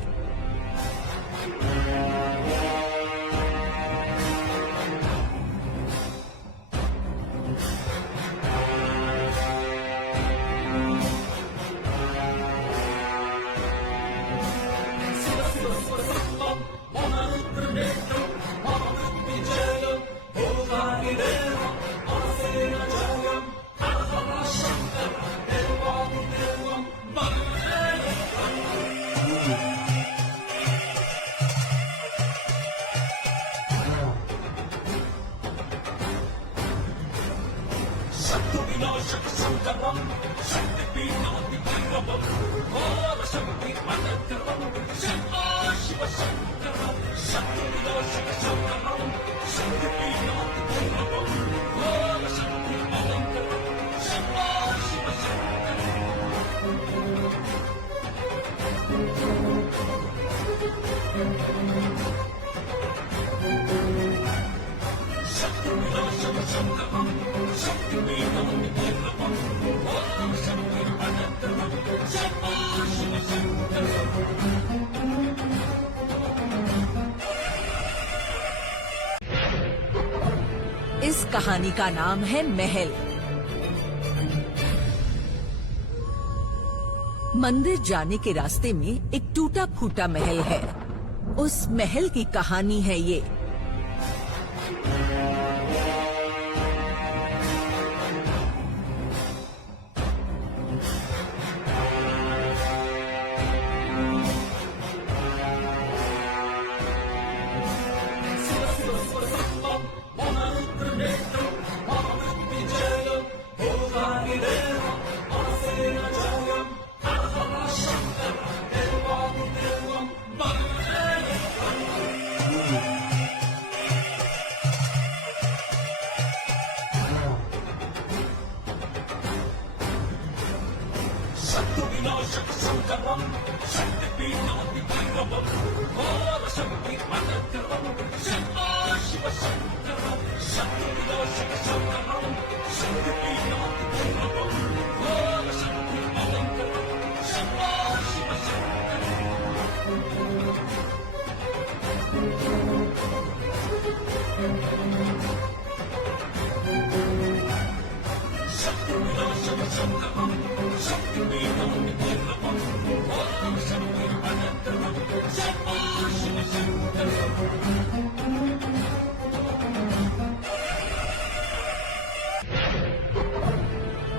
इस कहानी का नाम है महल। मंदिर जाने के रास्ते में एक टूटा फूटा महल है। उस महल की कहानी है ये।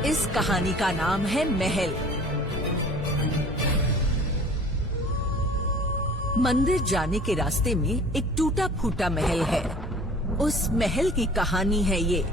इस कहानी का नाम है महल। मंदिर जाने के रास्ते में एक टूटा फूटा महल है। उस महल की कहानी है ये।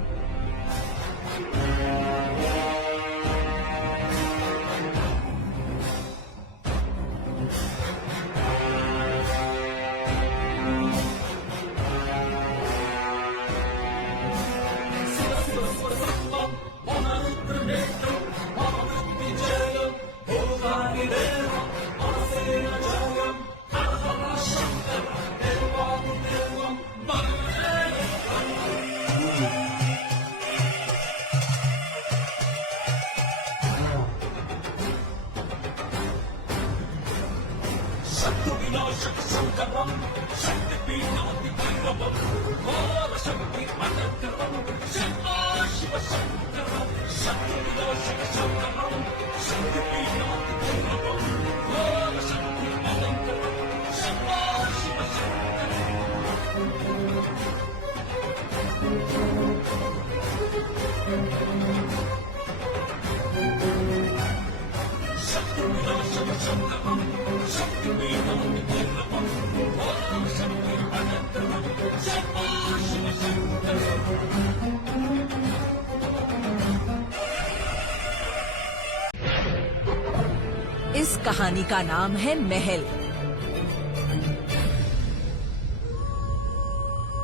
इस कहानी का नाम है महल।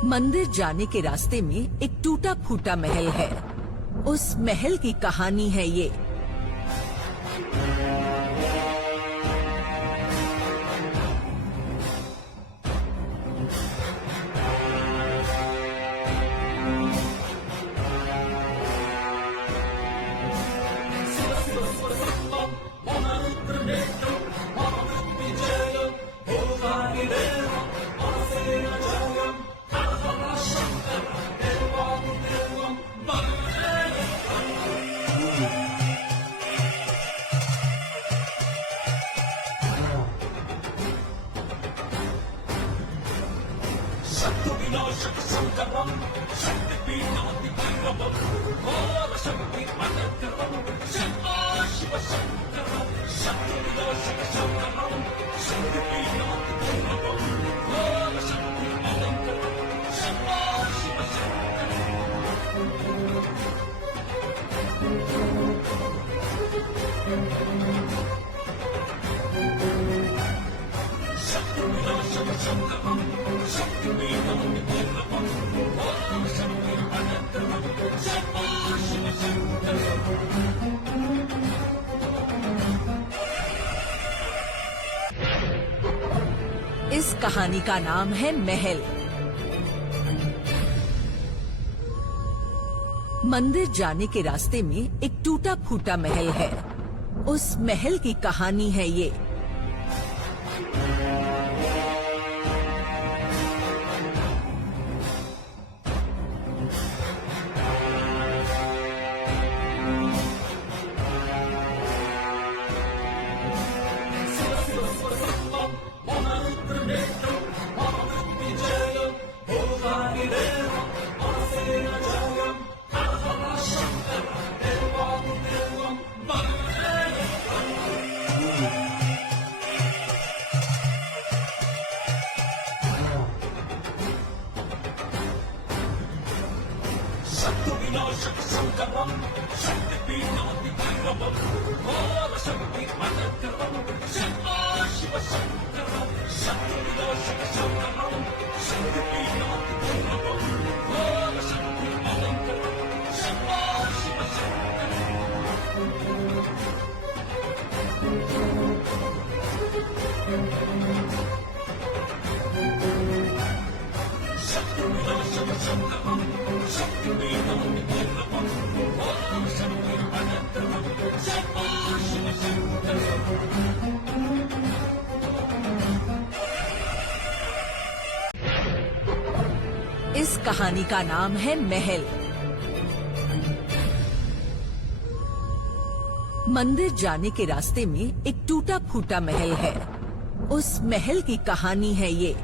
मंदिर जाने के रास्ते में एक टूटा फूटा महल है। उस महल की कहानी है ये। इस कहानी का नाम है महल। मंदिर जाने के रास्ते में एक टूटा फूटा महल है। उस महल की कहानी है ये। इस कहानी का नाम है महल। मंदिर जाने के रास्ते में एक टूटा फूटा महल है। उस महल की कहानी है ये।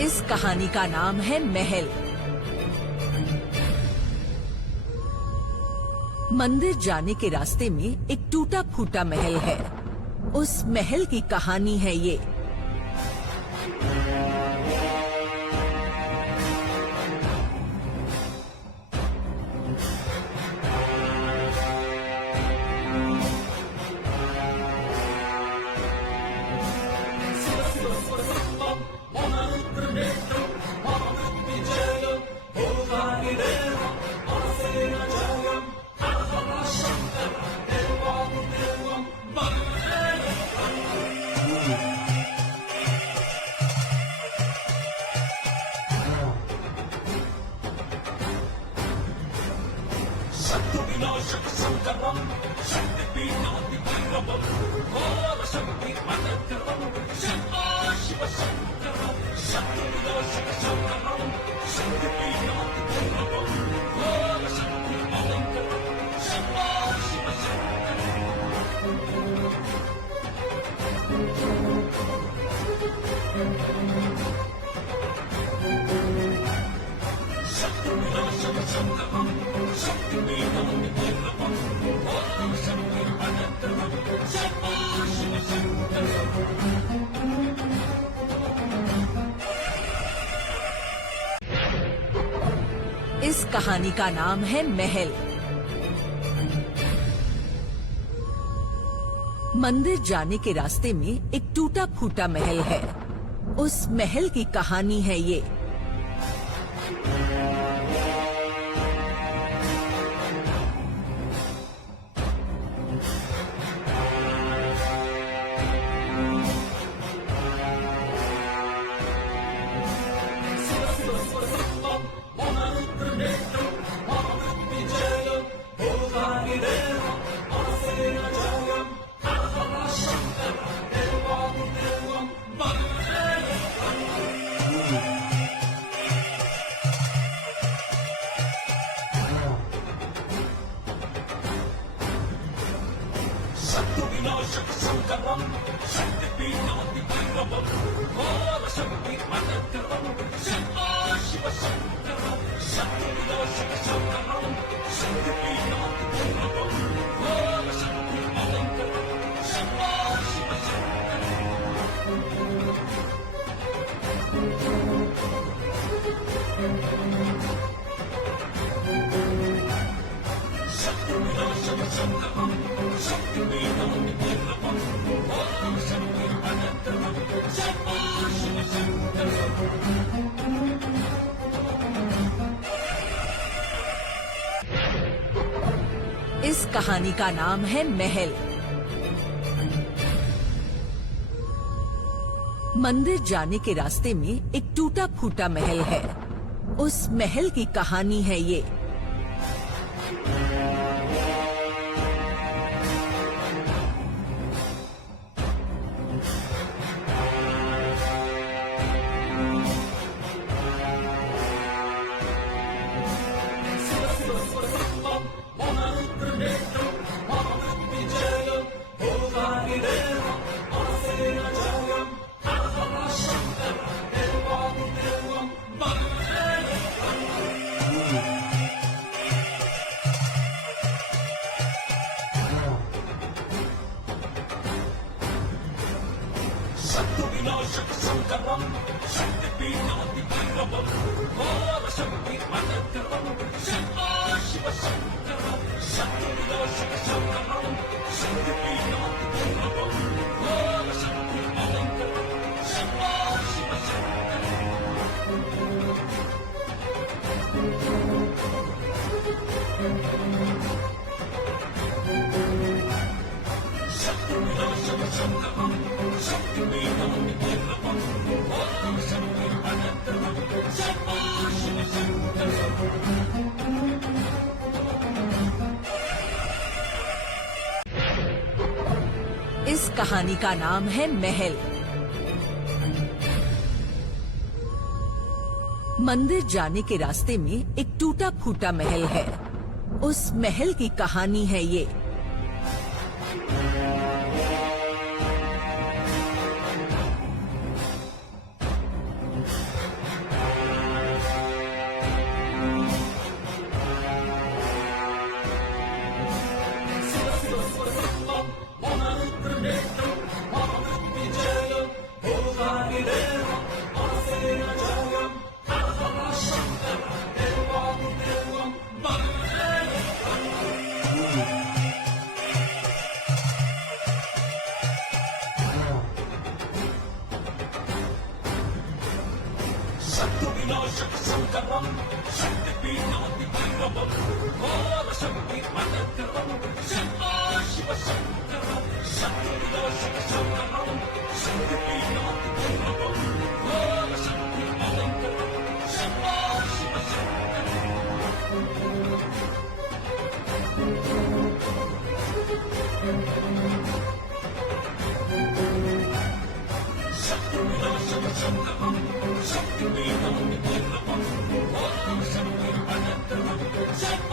इस कहानी का नाम है महल। मंदिर जाने के रास्ते में एक टूटा फूटा महल है। उस महल की कहानी है ये। इस कहानी का नाम है महल। मंदिर जाने के रास्ते में एक टूटा फूटा महल है। उस महल की कहानी है ये। इस कहानी का नाम है महल। मंदिर जाने के रास्ते में एक टूटा फूटा महल है। उस महल की कहानी है ये। इस कहानी का नाम है महल। मंदिर जाने के रास्ते में एक टूटा फूटा महल है। उस महल की कहानी है ये। Shut